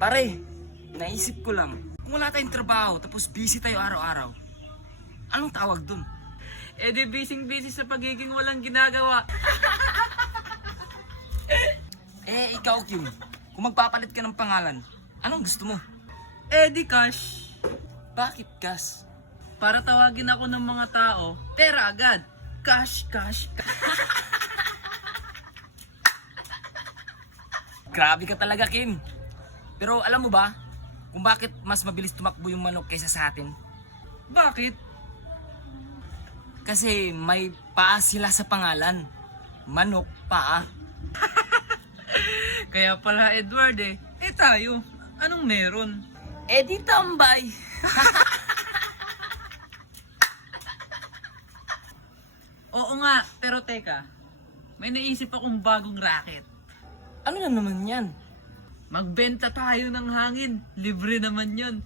Pare, naisip ko lang, kung wala tayong trabaho tapos busy tayo araw-araw, anong tawag dun? Eh di busy sa pagiging walang ginagawa. Eh, ikaw, Kim, kung magpapalit ka ng pangalan, anong gusto mo? Eh di cash. Bakit, Gas? Para tawagin ako ng mga tao, pera agad. Cash, cash, cash. Grabe ka talaga, Kim. Pero alam mo ba, kung bakit mas mabilis tumakbo yung manok kaysa sa atin? Bakit? Kasi may paa sila sa pangalan. Manok, paa. Kaya pala Edward eh tayo, anong meron? Eh di tambay. Oo nga, pero teka, may naisip akong bagong racket. Ano na naman yan? Magbenta tayo ng hangin, libre naman yun.